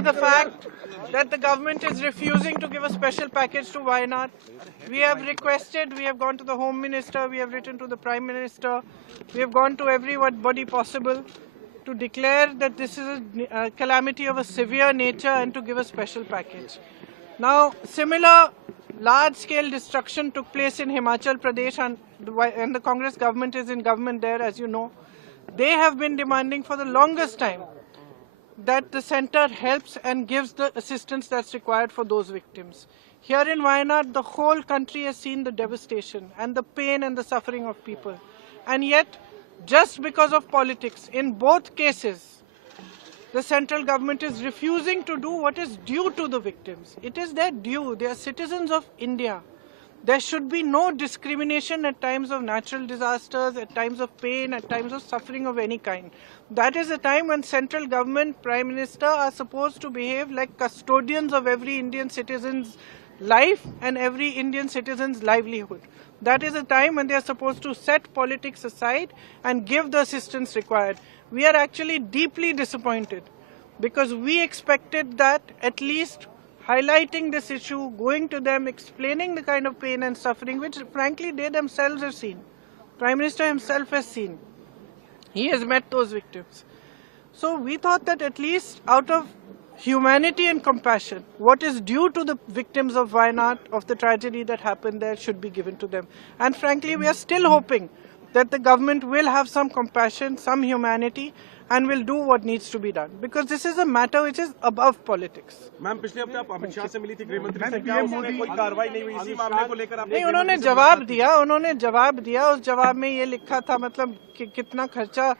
by the fact that the government is refusing to give a special package to Wayanad. We have requested, we have gone to the Home Minister, we have written to the Prime Minister, we have gone to everybody possible to declare that this is a calamity of a severe nature and to give a special package. Now, similar large-scale destruction took place in Himachal Pradesh, and the Congress government is in government there, as you know. They have been demanding for the longest time that the center helps and gives the assistance that's required for those victims. Here in Wayanad, the whole country has seen the devastation and the pain and the suffering of people. And yet, just because of politics, in both cases, the central government is refusing to do what is due to the victims. It is their due. They are citizens of India. There should be no discrimination at times of natural disasters, at times of pain, at times of suffering of any kind. That is a time when central government, Prime Minister are supposed to behave like custodians of every Indian citizen's life and every Indian citizen's livelihood. That is a time when they are supposed to set politics aside and give the assistance required. We are actually deeply disappointed because we expected that at least highlighting this issue, going to them, explaining the kind of pain and suffering which frankly they themselves have seen. Prime Minister himself has seen. He has met those victims. So we thought that at least out of humanity and compassion, what is due to the victims of Wayanad, of the tragedy that happened there, should be given to them. And frankly, we are still hoping that the government will have some compassion, some humanity, and will do what needs to be done. Because this is a matter which is above politics. Ma'am पिछले हफ्ते आप अमित शाह से मिली थी गृह मंत्री से, क्या उसमें कोई कार्रवाई नहीं हुई इसी मामले को लेकर? नहीं, उन्होंने जवाब दिया, उस जवाब में ये लिखा था मतलब कि कितना खर्चा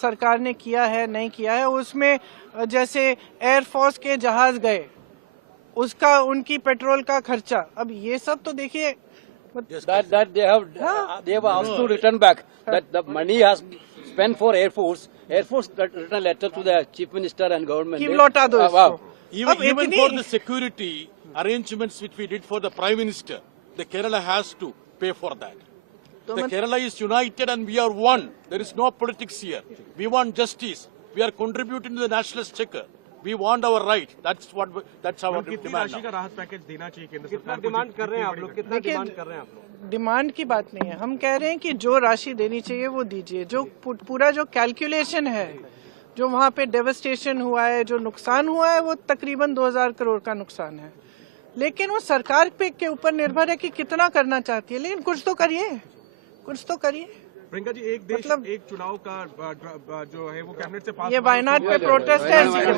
सरकार ने किया है, नहीं किया है। उसमें जैसे एयरफोर्स के जहाज गए, उसका उनकी पेट्रोल का खर्चा, अब ये सब तो देखिए that they have asked to return back that the money has spent for Air Force written a letter to the Chief Minister and government. कि लौटा दो इसको। Even for the security arrangements which we did for the Prime Minister, the Kerala has to pay for that. The Kerala is united and we are one. There is no politics here. We want justice. We are contributing to the nationalist checker. We want our right. That's our demand. कितनी राशि का राहत package देना चाहिए केंद्र सरकार? कितना demand कर रहे हैं आप लोग? कितना डिमांड कर रहे हैं आप लोग? डिमांड की बात नहीं है, हम कह रहे हैं कि जो राशि देनी चाहिए वो दीजिए। जो पूरा जो कैलकुलेशन है, जो वहाँ पे डेवस्टेशन हुआ है, जो नुकसान हुआ है, वो तकरीबन 2000 करोड़ का नुकसान है। लेकिन वो सरकार पे के ऊपर निर्भर है कि कितना करना चाहती है, लेकिन कुछ तो करिए, कुछ तो करिए। प्रियंका जी, एक देश एक चुनाव का जो है वो कैबिनेट से पास, ये वायनाड पे प्रोटेस्ट है।